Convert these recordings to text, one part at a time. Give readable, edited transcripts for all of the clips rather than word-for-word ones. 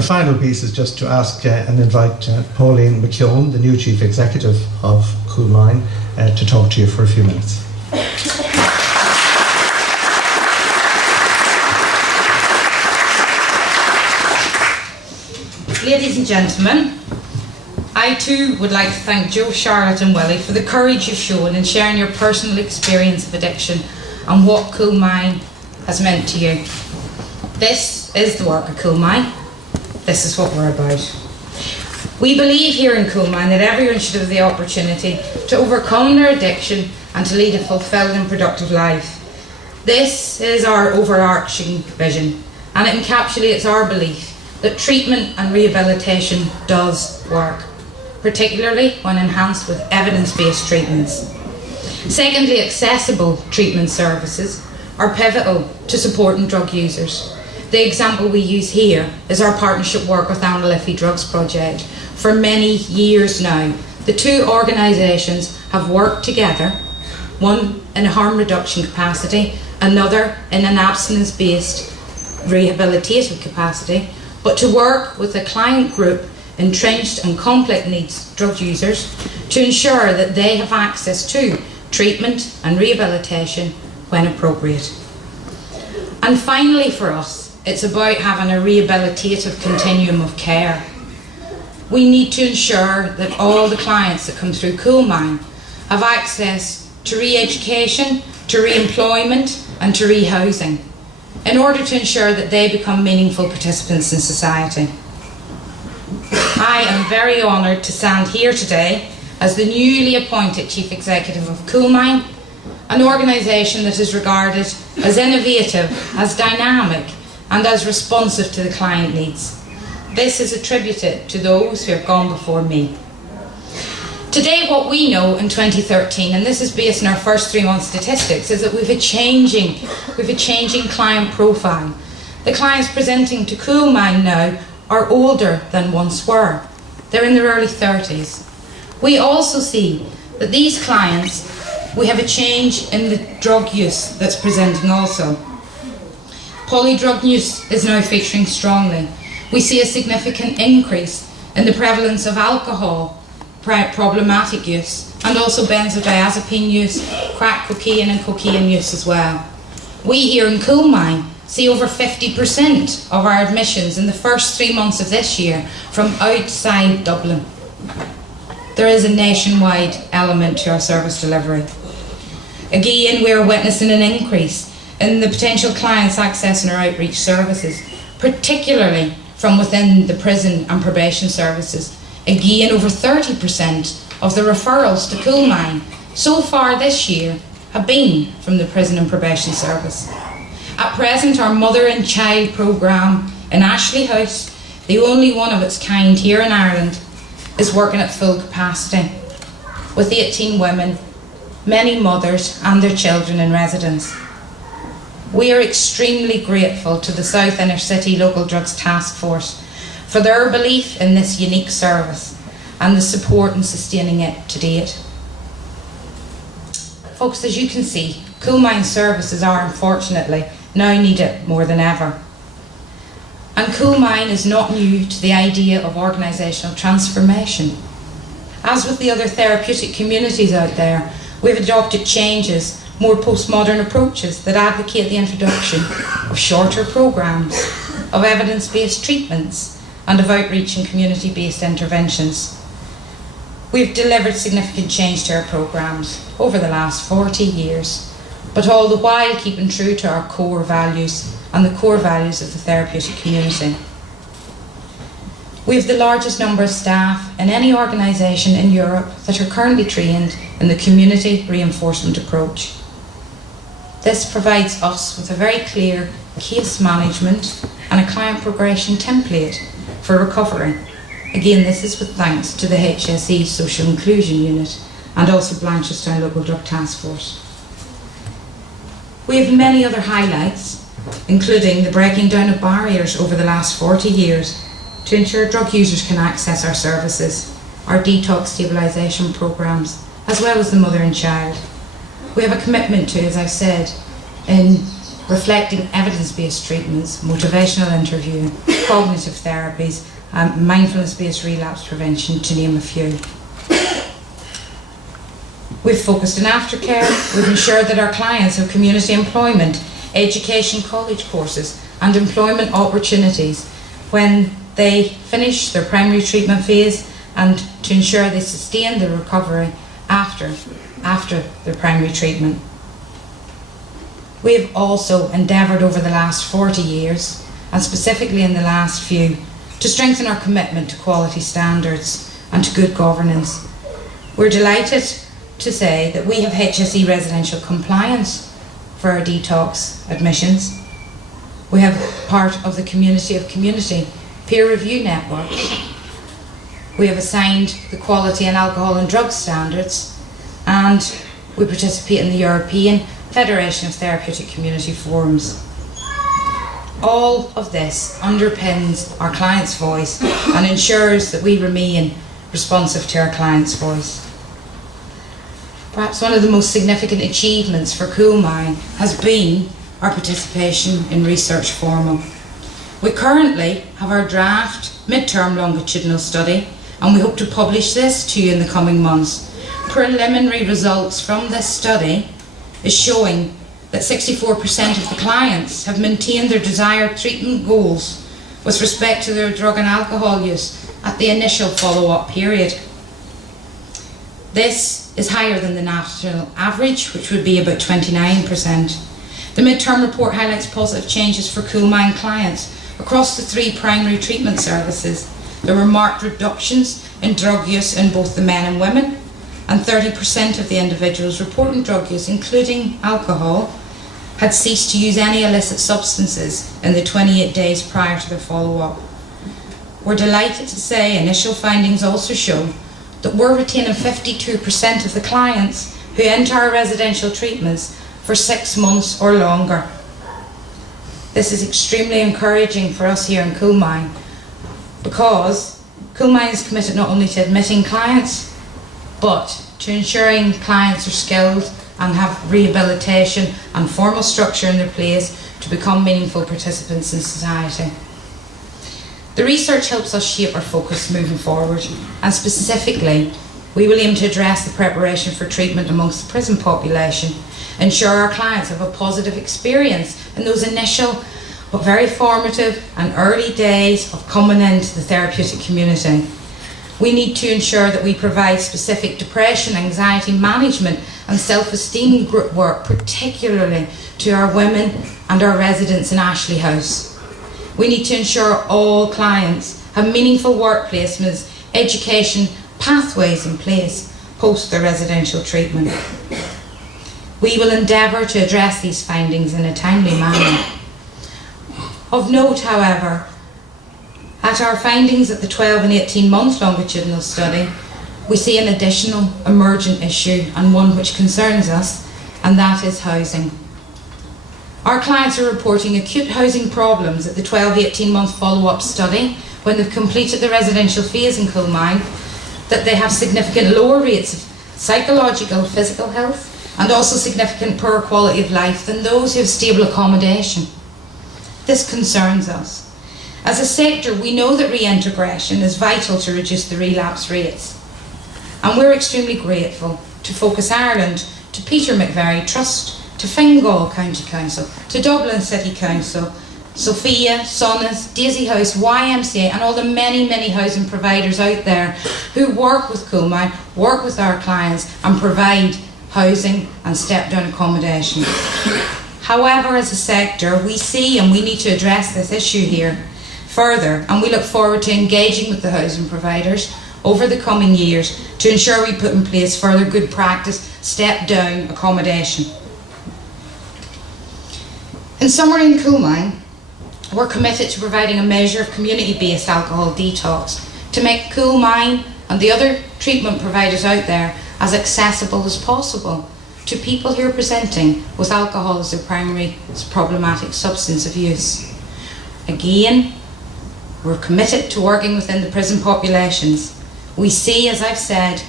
The final piece is just to ask and invite Pauline McKeown, the new Chief Executive of Coolmine, to talk to you for a few minutes. Ladies and gentlemen, I too would like to thank Joe, Charlotte and Willie for the courage you've shown in sharing your personal experience of addiction and what Coolmine has meant to you. This is the work of Coolmine. This is what we're about. We believe here in Coolmine that everyone should have the opportunity to overcome their addiction and to lead a fulfilled and productive life. This is our overarching vision, and it encapsulates our belief that treatment and rehabilitation does work, particularly when enhanced with evidence-based treatments. Secondly, accessible treatment services are pivotal to supporting drug users. The example we use here is our partnership work with Anna Liffey Drugs Project. For many years now, the two organisations have worked together, one in a harm reduction capacity, another in an abstinence-based rehabilitative capacity, but to work with a client group entrenched and complex needs drug users to ensure that they have access to treatment and rehabilitation when appropriate. And finally for us, it's about having a rehabilitative continuum of care. We need to ensure that all the clients that come through Coolmine have access to re-education, to re-employment and to rehousing, in order to ensure that they become meaningful participants in society. I am very honoured to stand here today as the newly appointed Chief Executive of Coolmine, an organisation that is regarded as innovative, as dynamic and as responsive to the client needs. This is attributed to those who have gone before me. Today, what we know in 2013, and this is based on our first 3 month statistics, is that we have a changing client profile. The clients presenting to Coolmine now are older than once were. They're in their early 30s. We also see that these clients, we have a change in the drug use that's presenting also. Polydrug use is now featuring strongly. We see a significant increase in the prevalence of alcohol problematic use, and also benzodiazepine use, crack cocaine and cocaine use as well. We here in Coolmine see over 50% of our admissions in the first 3 months of this year from outside Dublin. There is a nationwide element to our service delivery. Again, we are witnessing an increase in the potential clients accessing our outreach services, particularly from within the prison and probation services. Again, over 30% of the referrals to Coolmine so far this year have been from the prison and probation service. At present, our mother and child programme in Ashley House, the only one of its kind here in Ireland, is working at full capacity with 18 women, many mothers and their children in residence. We are extremely grateful to the South Inner City Local Drugs Task Force for their belief in this unique service and the support in sustaining it to date. Folks, as you can see, Coolmine services are unfortunately now needed more than ever. And Coolmine is not new to the idea of organisational transformation. As with the other therapeutic communities out there, we've adopted changes, more postmodern approaches that advocate the introduction of shorter programmes, of evidence-based treatments, and of outreach and community-based interventions. We've delivered significant change to our programmes over the last 40 years, but all the while keeping true to our core values and the core values of the therapeutic community. We have the largest number of staff in any organisation in Europe that are currently trained in the community reinforcement approach. This provides us with a very clear case management and a client progression template for recovery. Again, this is with thanks to the HSE Social Inclusion Unit and also Blanchardstown Local Drug Task Force. We have many other highlights, including the breaking down of barriers over the last 40 years to ensure drug users can access our services, our detox stabilisation programmes, as well as the mother and child. We have a commitment to, as I've said, in reflecting evidence-based treatments, motivational interviewing, cognitive therapies, and mindfulness-based relapse prevention, to name a few. We've focused on aftercare. We've ensured that our clients have community employment, education college courses and employment opportunities when they finish their primary treatment phase, and to ensure they sustain their recovery after their primary treatment. We have also endeavoured over the last 40 years, and specifically in the last few, to strengthen our commitment to quality standards and to good governance. We're delighted to say that we have HSE residential compliance for our detox admissions. We have part of the community of community peer review network. We have assigned the quality in alcohol and drug standards, and we participate in the European Federation of Therapeutic Community Forums. All of this underpins our client's voice and ensures that we remain responsive to our client's voice. Perhaps one of the most significant achievements for Coolmine has been our participation in Research Forum. We currently have our draft mid-term longitudinal study, and we hope to publish this to you in the coming months. Preliminary results from this study is showing that 64% of the clients have maintained their desired treatment goals with respect to their drug and alcohol use at the initial follow-up period. This is higher than the national average, which would be about 29%. The mid-term report highlights positive changes for Coolmine clients across the 3 primary treatment services. There were marked reductions in drug use in both the men and women, and 30% of the individuals reporting drug use, including alcohol, had ceased to use any illicit substances in the 28 days prior to their follow-up. We're delighted to say initial findings also show that we're retaining 52% of the clients who enter our residential treatments for 6 months or longer. This is extremely encouraging for us here in Coolmine, because Coolmine is committed not only to admitting clients, but to ensuring clients are skilled and have rehabilitation and formal structure in their place to become meaningful participants in society. The research helps us shape our focus moving forward, and specifically, we will aim to address the preparation for treatment amongst the prison population, ensure our clients have a positive experience in those initial but very formative and early days of coming into the therapeutic community. We need to ensure that we provide specific depression, anxiety management and self-esteem group work, particularly to our women and our residents in Ashley House. We need to ensure all clients have meaningful work placements, education pathways in place post their residential treatment. We will endeavour to address these findings in a timely manner. Of note, however, at our findings at the 12 and 18-month longitudinal study, we see an additional emergent issue, and one which concerns us, and that is housing. Our clients are reporting acute housing problems at the 12-18-month follow-up study when they've completed the residential phase in Coolmine, that they have significant lower rates of psychological, physical health, and also significant poorer quality of life than those who have stable accommodation. This concerns us. As a sector, we know that reintegration is vital to reduce the relapse rates, and we're extremely grateful to Focus Ireland, to Peter McVerry Trust, to Fingal County Council, to Dublin City Council, Sophia, Sonus, Daisy House, YMCA, and all the many, many housing providers out there who work with Coolmine, work with our clients and provide housing and step-down accommodation. However, as a sector, we see and we need to address this issue here further, and we look forward to engaging with the housing providers over the coming years to ensure we put in place further good practice step-down accommodation. In summary, in Coolmine, we're committed to providing a measure of community-based alcohol detox to make Coolmine and the other treatment providers out there as accessible as possible to people who are presenting with alcohol as their primary problematic substance of use. Again, we're committed to working within the prison populations. We see, as I've said,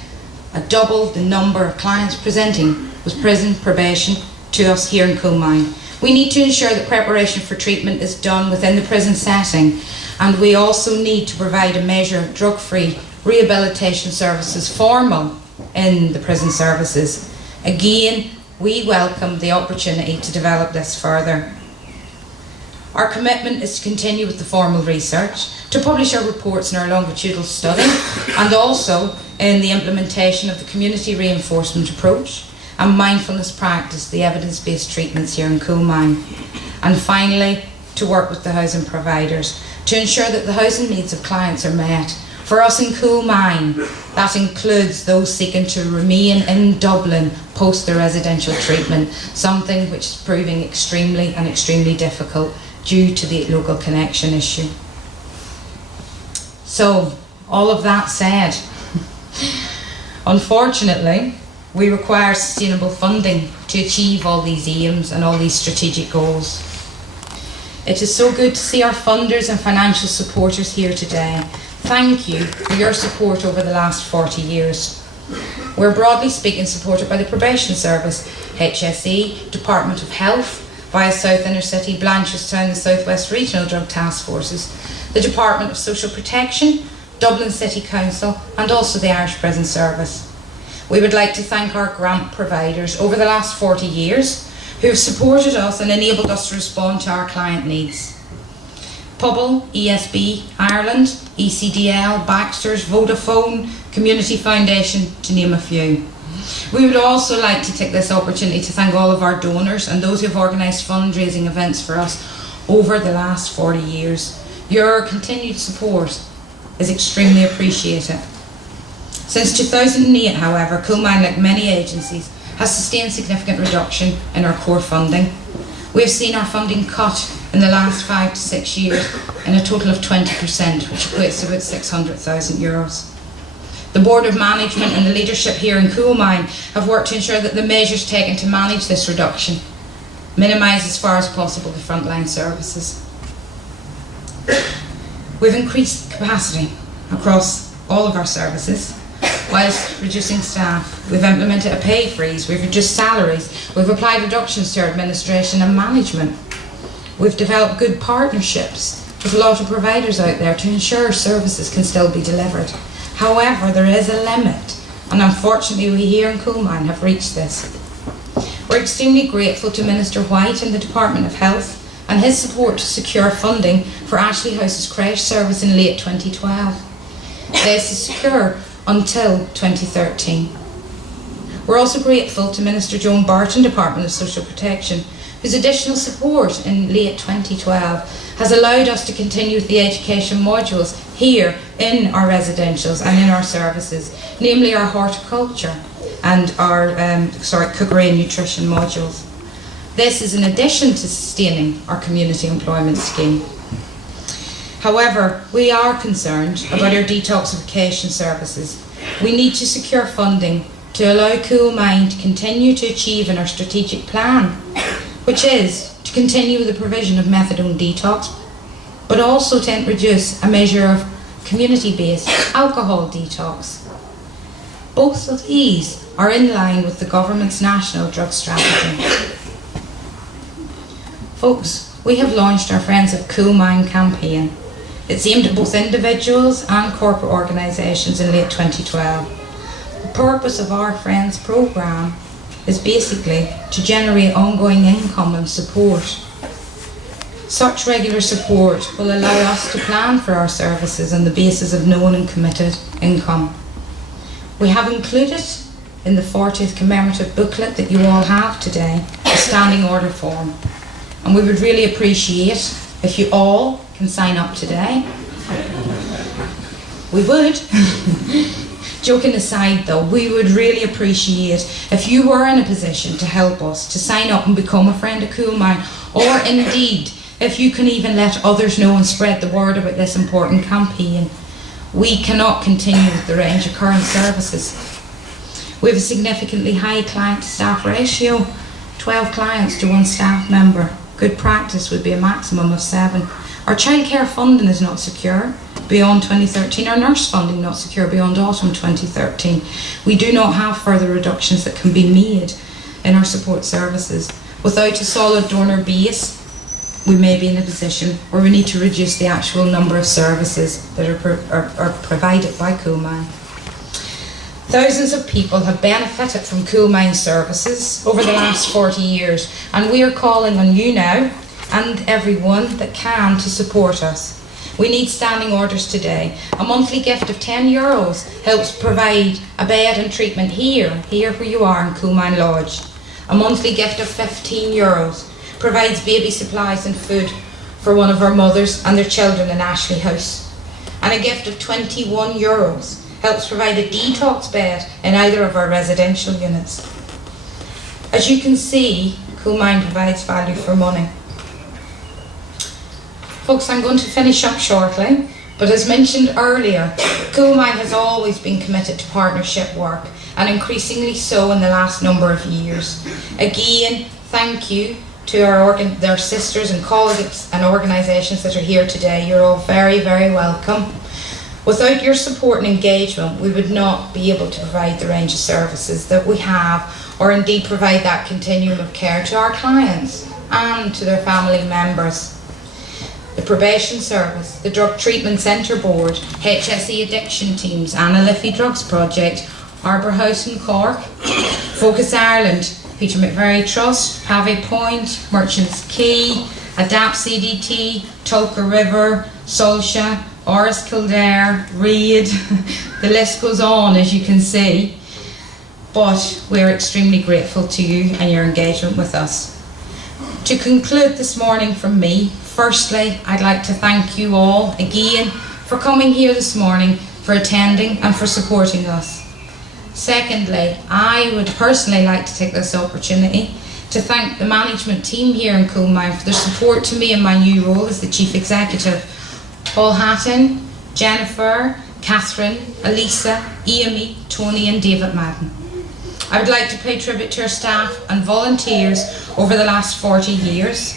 double the number of clients presenting with prison probation to us here in Coolmine. We need to ensure that preparation for treatment is done within the prison setting, and we also need to provide a measure of drug-free rehabilitation services formal in the prison services. Again, we welcome the opportunity to develop this further. Our commitment is to continue with the formal research, to publish our reports in our longitudinal study, and also in the implementation of the community reinforcement approach and mindfulness practice, the evidence-based treatments here in Coolmine. And finally, to work with the housing providers to ensure that the housing needs of clients are met. For us in Coolmine, that includes those seeking to remain in Dublin post their residential treatment, something which is proving extremely difficult due to the local connection issue. So, all of that said, unfortunately, we require sustainable funding to achieve all these aims and all these strategic goals. It is so good to see our funders and financial supporters here today. Thank you for your support over the last 40 years. We're broadly speaking supported by the Probation Service, HSE, Department of Health, via South Inner City, Blanchardstown and South West Regional Drug Task Forces, the Department of Social Protection, Dublin City Council and also the Irish Prison Service. We would like to thank our grant providers over the last 40 years who have supported us and enabled us to respond to our client needs. Pobble, ESB, Ireland, ECDL, Baxter's, Vodafone, Community Foundation, to name a few. We would also like to take this opportunity to thank all of our donors and those who have organised fundraising events for us over the last 40 years. Your continued support is extremely appreciated. Since 2008, however, Coolmine, like many agencies, has sustained significant reduction in our core funding. We have seen our funding cut in the last 5 to 6 years in a total of 20%, which equates to about €600,000. The Board of Management and the leadership here in Coolmine have worked to ensure that the measures taken to manage this reduction minimise as far as possible the frontline services. We've increased capacity across all of our services whilst reducing staff. We've implemented a pay freeze, we've reduced salaries, we've applied reductions to our administration and management. We've developed good partnerships with a lot of providers out there to ensure services can still be delivered. However, there is a limit, and unfortunately we here in Coolmine have reached this. We're extremely grateful to Minister White and the Department of Health and his support to secure funding for Ashley House's creche service in late 2012. This is secure until 2013. We're also grateful to Minister Joan Barton, Department of Social Protection, whose additional support in late 2012 has allowed us to continue with the education modules here in our residentials and in our services, namely our horticulture and our cookery and nutrition modules. This is in addition to sustaining our community employment scheme. However, we are concerned about our detoxification services. We need to secure funding to allow Coolmine to continue to achieve in our strategic plan, which is to continue with the provision of methadone detox, but also to introduce a measure of community-based alcohol detox. Both of these are in line with the government's national drug strategy. Folks, we have launched our Friends of Coolmine campaign. It's aimed at both individuals and corporate organisations in late 2012. The purpose of our Friends programme is basically to generate ongoing income and support. Such regular support will allow us to plan for our services on the basis of known and committed income. We have included in the 40th commemorative booklet that you all have today a standing order form, and we would really appreciate if you all can sign up today. We would. Joking aside though, we would really appreciate if you were in a position to help us to sign up and become a friend of Coolmine, or indeed if you can even let others know and spread the word about this important campaign. We cannot continue with the range of current services. We have a significantly high client to staff ratio, 12 clients to 1 staff member. Good practice would be a maximum of 7. Our childcare funding is not secure beyond 2013. Our nurse funding not secure beyond autumn 2013. We do not have further reductions that can be made in our support services. Without a solid donor base, we may be in a position where we need to reduce the actual number of services that are provided by Coolmine. Thousands of people have benefited from Coolmine services over the last 40 years, and we are calling on you now and everyone that can to support us. We need standing orders today. A monthly gift of €10 helps provide a bed and treatment here where you are in Coolmine Lodge. A monthly gift of €15 provides baby supplies and food for one of our mothers and their children in Ashley House. And a gift of €21 helps provide a detox bed in either of our residential units. As you can see, Coolmine provides value for money. Folks, I'm going to finish up shortly, but as mentioned earlier, Coolmine has always been committed to partnership work, and increasingly so in the last number of years. Again, thank you to their sisters and colleagues and organisations that are here today. You're all very, very welcome. Without your support and engagement, we would not be able to provide the range of services that we have, or indeed provide that continuum of care to our clients and to their family members. The Probation Service, the Drug Treatment Centre Board, HSE Addiction Teams, Anna Liffey Drugs Project, Arbour House in Cork, Focus Ireland, Peter McVerry Trust, Pavey Point, Merchants Quay, Adapt CDT, Tolka River, Solsha, Oris Kildare, Reid, the list goes on, as you can see. But we're extremely grateful to you and your engagement with us. To conclude this morning from me, firstly, I'd like to thank you all again for coming here this morning, for attending and for supporting us. Secondly, I would personally like to take this opportunity to thank the management team here in Coolmine for their support to me in my new role as the Chief Executive. Paul Hatton, Jennifer, Catherine, Elisa, Amy, Tony and David Madden. I would like to pay tribute to our staff and volunteers over the last 40 years.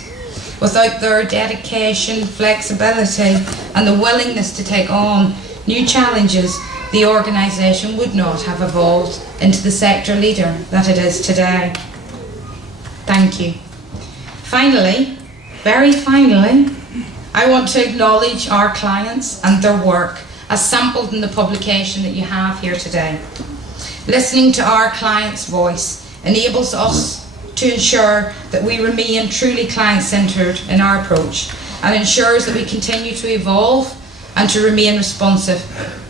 Without their dedication, flexibility and the willingness to take on new challenges, the organisation would not have evolved into the sector leader that it is today. Thank you. Finally, very finally, I want to acknowledge our clients and their work as sampled in the publication that you have here today. Listening to our clients' voice enables us to ensure that we remain truly client-centred in our approach, and ensures that we continue to evolve and to remain responsive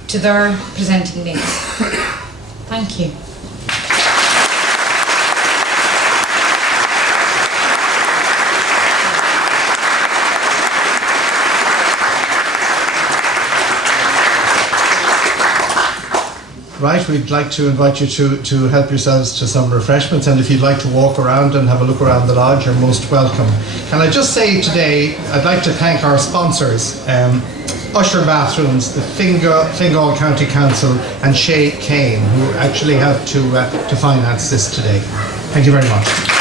to their presenting needs. Thank you. Right, we'd like to invite you to help yourselves to some refreshments, and if you'd like to walk around and have a look around the lodge, you're most welcome. Can I just say today, I'd like to thank our sponsors, Usher Bathrooms, the Fingal County Council and Shay Kane, who actually helped to finance this today. Thank you very much.